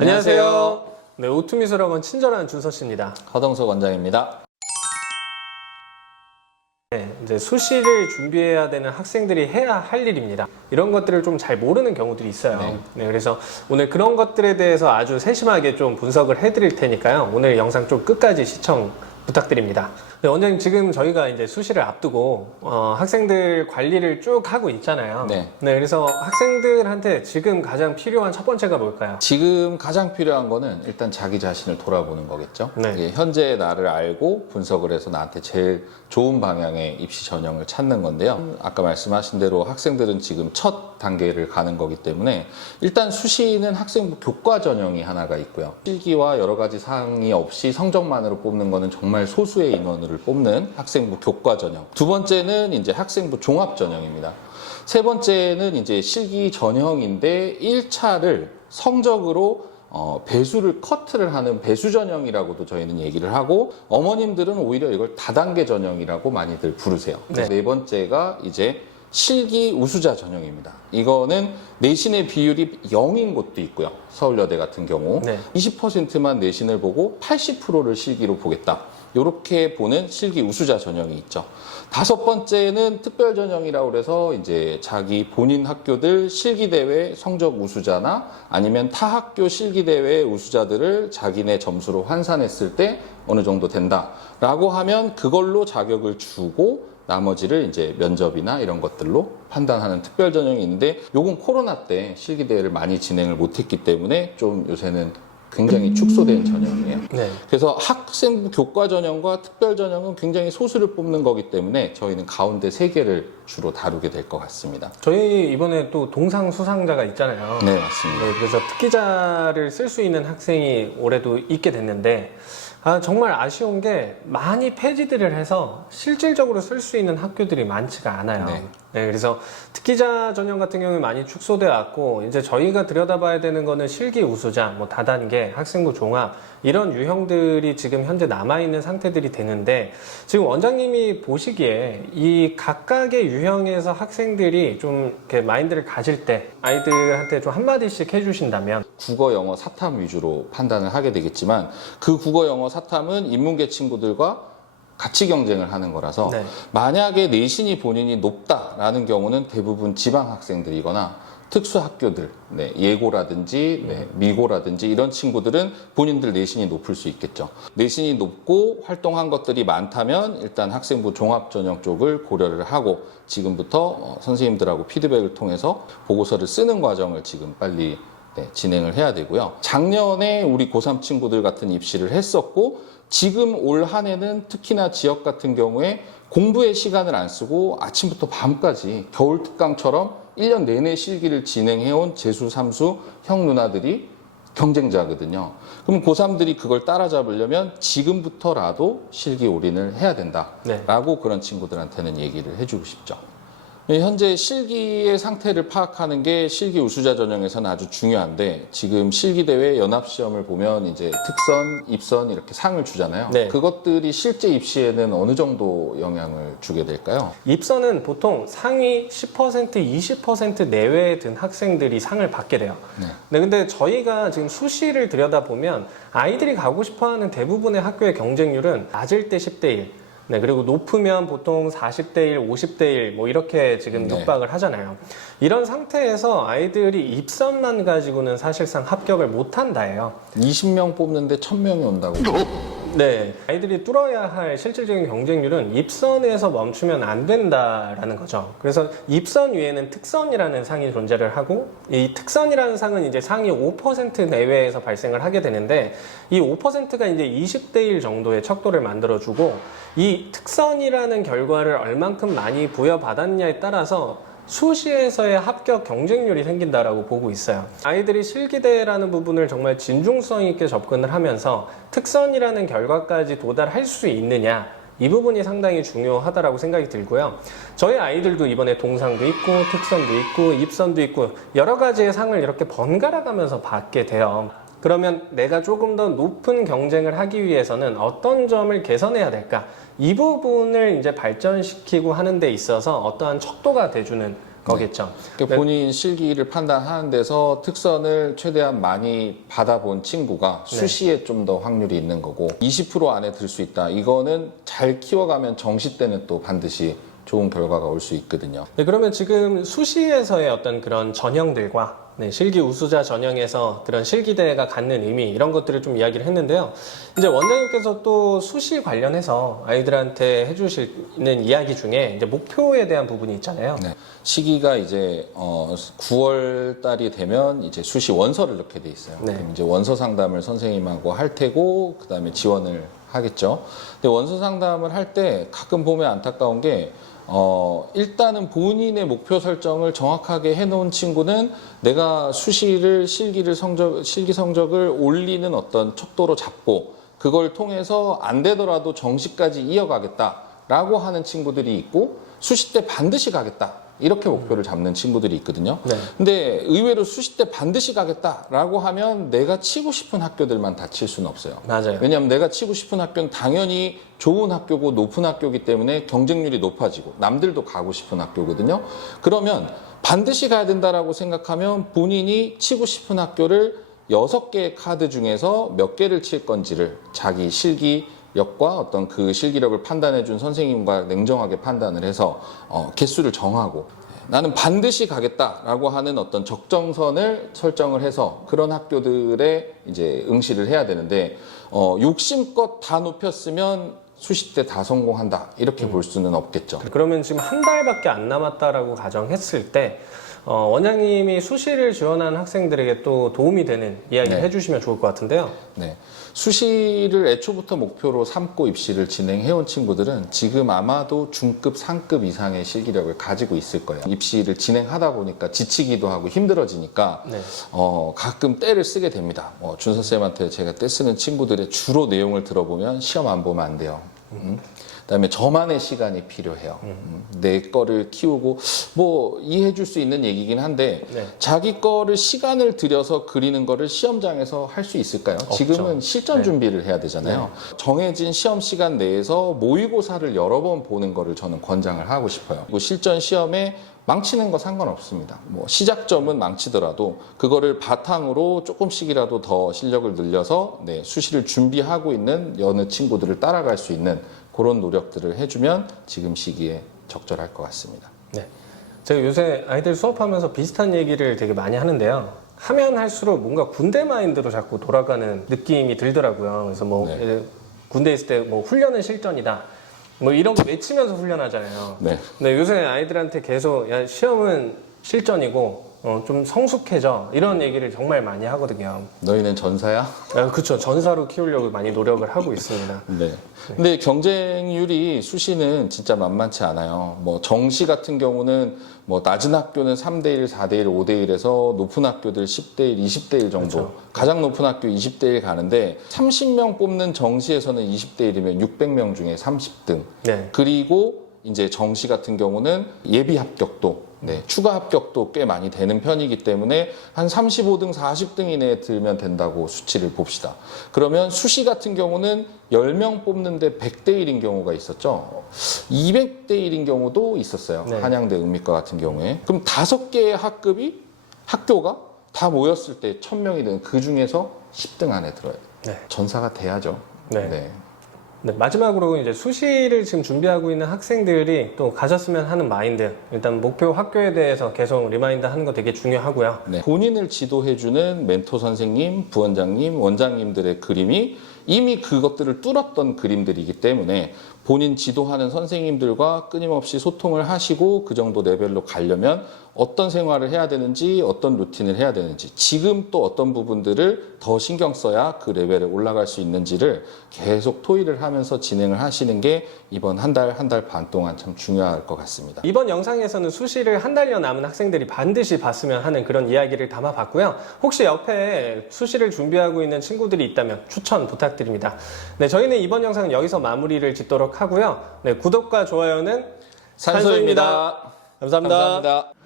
안녕하세요. 네, 오투미술학원 친절한 준서 씨입니다. 허동석 원장입니다. 네, 이제 수시를 준비해야 되는 학생들이 해야 할 일입니다. 이런 것들을 좀 잘 모르는 경우들이 있어요. 네, 그래서 오늘 그런 것들에 대해서 아주 세심하게 좀 분석을 해드릴 테니까요. 오늘 영상 좀 끝까지 시청 부탁드립니다. 네, 원장님, 지금 저희가 이제 수시를 앞두고 학생들 관리를 쭉 하고 있잖아요. 네. 그래서 학생들한테 지금 가장 필요한 첫 번째가 뭘까요? 지금 가장 필요한 거는 일단 자기 자신을 돌아보는 거겠죠. 네. 이게 현재 나를 알고 분석을 해서 나한테 제일 좋은 방향의 입시 전형을 찾는 건데요. 아까 말씀하신 대로 학생들은 지금 첫 단계를 가는 거기 때문에 일단 수시는 학생부 교과 전형이 하나가 있고요. 실기와 여러 가지 사항이 없이 성적만으로 뽑는 거는 정말 소수의 인원을 뽑는 학생부 교과 전형. 두 번째는 이제 학생부 종합 전형입니다. 세 번째는 이제 실기 전형인데 1차를 성적으로 배수를 커트를 하는 배수 전형이라고도 저희는 얘기를 하고, 어머님들은 오히려 이걸 다단계 전형이라고 많이들 부르세요. 네. 네 번째가 이제 실기 우수자 전형입니다. 이거는 내신의 비율이 0인 곳도 있고요. 서울여대 같은 경우 네. 20%만 내신을 보고 80%를 실기로 보겠다. 이렇게 보는 실기 우수자 전형이 있죠. 다섯 번째는 특별 전형이라고 그래서 이제 자기 본인 학교들 실기대회 성적 우수자나 아니면 타 학교 실기대회 우수자들을 자기네 점수로 환산했을 때 어느 정도 된다라고 하면 그걸로 자격을 주고 나머지를 이제 면접이나 이런 것들로 판단하는 특별 전형이 있는데, 요건 코로나 때 실기대회를 많이 진행을 못했기 때문에 좀 요새는 굉장히 축소된 전형이에요. 네. 그래서 학생부 교과 전형과 특별 전형은 굉장히 소수를 뽑는 거기 때문에 저희는 가운데 세 개를 주로 다루게 될 것 같습니다. 저희 이번에 또 동상 수상자가 있잖아요. 네, 맞습니다. 네, 그래서 특기자를 쓸 수 있는 학생이 올해도 있게 됐는데, 정말 아쉬운 게 많이 폐지들을 해서 실질적으로 쓸 수 있는 학교들이 많지가 않아요. 네. 그래서 특기자 전형 같은 경우는 많이 축소돼 왔고, 이제 저희가 들여다봐야 되는 거는 실기 우수자, 뭐 다단계, 학생부 종합 이런 유형들이 지금 현재 남아있는 상태들이 되는데, 지금 원장님이 보시기에 이 각각의 유형에서 학생들이 좀 이렇게 마인드를 가질 때 아이들한테 좀 한마디씩 해주신다면. 국어, 영어, 사탐 위주로 판단을 하게 되겠지만, 그 국어, 영어, 사탐은 인문계 친구들과 같이 경쟁을 하는 거라서 네. 만약에 내신이 본인이 높다라는 경우는 대부분 지방 학생들이거나 특수학교들, 예고라든지 미고라든지 이런 친구들은 본인들 내신이 높을 수 있겠죠. 내신이 높고 활동한 것들이 많다면 일단 학생부 종합전형 쪽을 고려를 하고 지금부터 선생님들하고 피드백을 통해서 보고서를 쓰는 과정을 지금 빨리 진행을 해야 되고요. 작년에 우리 고3 친구들 같은 입시를 했었고, 지금 올 한 해는 특히나 지역 같은 경우에 공부에 시간을 안 쓰고 아침부터 밤까지 겨울 특강처럼 1년 내내 실기를 진행해온 재수, 삼수 형 누나들이 경쟁자거든요. 그럼 고3들이 그걸 따라잡으려면 지금부터라도 실기 올인을 해야 된다라고 그런 친구들한테는 얘기를 해주고 싶죠. 현재 실기의 상태를 파악하는 게 실기 우수자 전형에서는 아주 중요한데, 지금 실기대회 연합시험을 보면 이제 특선, 입선 이렇게 상을 주잖아요. 네. 그것들이 실제 입시에는 어느 정도 영향을 주게 될까요? 입선은 보통 상위 10%, 20% 내외에 든 학생들이 상을 받게 돼요. 네, 근데 저희가 지금 수시를 들여다보면 아이들이 가고 싶어하는 대부분의 학교의 경쟁률은 낮을 때 10대 1, 그리고 높으면 보통 40대 1, 50대 1, 뭐 이렇게 지금 육박을 하잖아요. 이런 상태에서 아이들이 입선만 가지고는 사실상 합격을 못 한다예요. 20명 뽑는데 1000명이 온다고. 네, 아이들이 뚫어야 할 실질적인 경쟁률은 입선에서 멈추면 안 된다라는 거죠. 그래서 입선 위에는 특선이라는 상이 존재를 하고, 이 특선이라는 상은 이제 상위 5% 내외에서 발생을 하게 되는데, 이 5%가 이제 20대 1 정도의 척도를 만들어주고, 이 특선이라는 결과를 얼만큼 많이 부여받았냐에 따라서 수시에서의 합격 경쟁률이 생긴다라고 보고 있어요. 아이들이 실기대라는 부분을 정말 진중성 있게 접근을 하면서 특선이라는 결과까지 도달할 수 있느냐, 이 부분이 상당히 중요하다라고 생각이 들고요. 저희 아이들도 이번에 동상도 있고 특선도 있고 입선도 있고 여러 가지의 상을 이렇게 번갈아 가면서 받게 돼요. 그러면 내가 조금 더 높은 경쟁을 하기 위해서는 어떤 점을 개선해야 될까? 이 부분을 이제 발전시키고 하는 데 있어서 어떠한 척도가 돼주는 거겠죠. 그러니까 본인 실기를 판단하는 데서 특선을 최대한 많이 받아본 친구가 네. 수시에 좀 더 확률이 있는 거고 20% 안에 들 수 있다. 이거는 잘 키워가면 정시 때는 또 반드시 좋은 결과가 올 수 있거든요. 네, 그러면 지금 수시에서의 어떤 그런 전형들과 네, 실기 우수자 전형에서 그런 실기대가 갖는 의미 이런 것들을 좀 이야기를 했는데요. 이제 원장님께서 또 수시 관련해서 아이들한테 해주시는 이야기 중에 이제 목표에 대한 부분이 있잖아요. 네. 시기가 이제 9월 달이 되면 이제 수시 원서를 넣게 돼 있어요. 네. 그럼 이제 원서 상담을 선생님하고 할 테고 그다음에 지원을 하겠죠. 근데 원서 상담을 할 때 가끔 보면 안타까운 게 일단은 본인의 목표 설정을 정확하게 해놓은 친구는 내가 수시를 실기 성적을 올리는 어떤 척도로 잡고 그걸 통해서 안 되더라도 정시까지 이어가겠다라고 하는 친구들이 있고 수시 때 반드시 가겠다. 이렇게 목표를 잡는 친구들이 있거든요. 네. 근데 의외로 수시 때 반드시 가겠다라고 하면 내가 치고 싶은 학교들만 다 칠 수는 없어요. 맞아요. 왜냐하면 내가 치고 싶은 학교는 당연히 좋은 학교고 높은 학교이기 때문에 경쟁률이 높아지고 남들도 가고 싶은 학교거든요. 그러면 반드시 가야 된다라고 생각하면 본인이 치고 싶은 학교를 6개의 카드 중에서 몇 개를 칠 건지를 자기 실기력과 어떤 그 실기력을 판단해 준 선생님과 냉정하게 판단을 해서 개수를 정하고 나는 반드시 가겠다라고 하는 어떤 적정선을 설정을 해서 그런 학교들에 이제 응시를 해야 되는데 욕심껏 다 높였으면 수시 때 다 성공한다 이렇게 볼 수는 없겠죠. 그러면 지금 한 달밖에 안 남았다라고 가정했을 때 원장님이 수시를 지원한 학생들에게 또 도움이 되는 이야기를 네. 해주시면 좋을 것 같은데요. 네. 수시를 애초부터 목표로 삼고 입시를 진행해온 친구들은 지금 아마도 중급, 상급 이상의 실기력을 가지고 있을 거예요. 입시를 진행하다 보니까 지치기도 하고 힘들어지니까 네. 가끔 떼를 쓰게 됩니다. 준 선생님한테 제가 떼 쓰는 친구들의 주로 내용을 들어보면 시험 안 보면 안 돼요. 그다음에 저만의 시간이 필요해요. 내 거를 키우고 뭐 이해해 줄 수 있는 얘기긴 한데 네. 자기 거를 시간을 들여서 그리는 거를 시험장에서 할 수 있을까요? 지금은 실전 네. 준비를 해야 되잖아요. 정해진 시험 시간 내에서 모의고사를 여러 번 보는 거를 저는 권장을 하고 싶어요. 그리고 실전 시험에 망치는 거 상관없습니다. 뭐 시작점은 망치더라도 그거를 바탕으로 조금씩이라도 더 실력을 늘려서 수시를 준비하고 있는 여느 친구들을 따라갈 수 있는 그런 노력들을 해주면 지금 시기에 적절할 것 같습니다. 네. 제가 요새 아이들 수업하면서 비슷한 얘기를 되게 많이 하는데요. 하면 할수록 뭔가 군대 마인드로 자꾸 돌아가는 느낌이 들더라고요. 그래서 뭐 네. 군대 있을 때 뭐 훈련은 실전이다. 뭐 이런 거 외치면서 훈련하잖아요. 네. 근데 요새 아이들한테 계속 야, 시험은 실전이고 좀 성숙해져 이런 얘기를 정말 많이 하거든요. 너희는 전사야? 그렇죠. 전사로 키우려고 많이 노력을 하고 있습니다. 네. 근데 경쟁률이 수시는 진짜 만만치 않아요. 뭐 정시 같은 경우는 뭐 낮은 학교는 3대1, 4대1, 5대1에서 높은 학교들 10대1, 20대1 정도. 그렇죠. 가장 높은 학교 20대1 가는데 30명 뽑는 정시에서는 20대1이면 600명 중에 30등. 네. 그리고 이제 정시 같은 경우는 예비 합격도 추가 합격도 꽤 많이 되는 편이기 때문에 한 35등, 40등 이내에 들면 된다고 수치를 봅시다. 그러면 수시 같은 경우는 10명 뽑는데 100대 1인 경우가 있었죠. 200대 1인 경우도 있었어요. 네. 한양대 은미과 같은 경우에. 그럼 5개의 학교가 다 모였을 때 1000명이 되는 그 중에서 10등 안에 들어요. 네. 전사가 돼야죠. 네. 네, 마지막으로 이제 수시를 지금 준비하고 있는 학생들이 또 가졌으면 하는 마인드, 일단 목표 학교에 대해서 계속 리마인드 하는 거 되게 중요하고요. 네. 본인을 지도해주는 멘토 선생님, 부원장님, 원장님들의 그림이 이미 그것들을 뚫었던 그림들이기 때문에 본인 지도하는 선생님들과 끊임없이 소통을 하시고 그 정도 레벨로 가려면 어떤 생활을 해야 되는지 어떤 루틴을 해야 되는지 지금 또 어떤 부분들을 더 신경 써야 그 레벨에 올라갈 수 있는지를 계속 토의를 하면서 진행을 하시는 게 이번 한 달 반 동안 참 중요할 것 같습니다. 이번 영상에서는 수시를 한 달여 남은 학생들이 반드시 봤으면 하는 그런 이야기를 담아봤고요. 혹시 옆에 수시를 준비하고 있는 친구들이 있다면 추천 부탁드립니다. 네, 저희는 이번 영상은 여기서 마무리를 짓도록 하고요. 네, 구독과 좋아요는 산소입니다. 감사합니다. 감사합니다.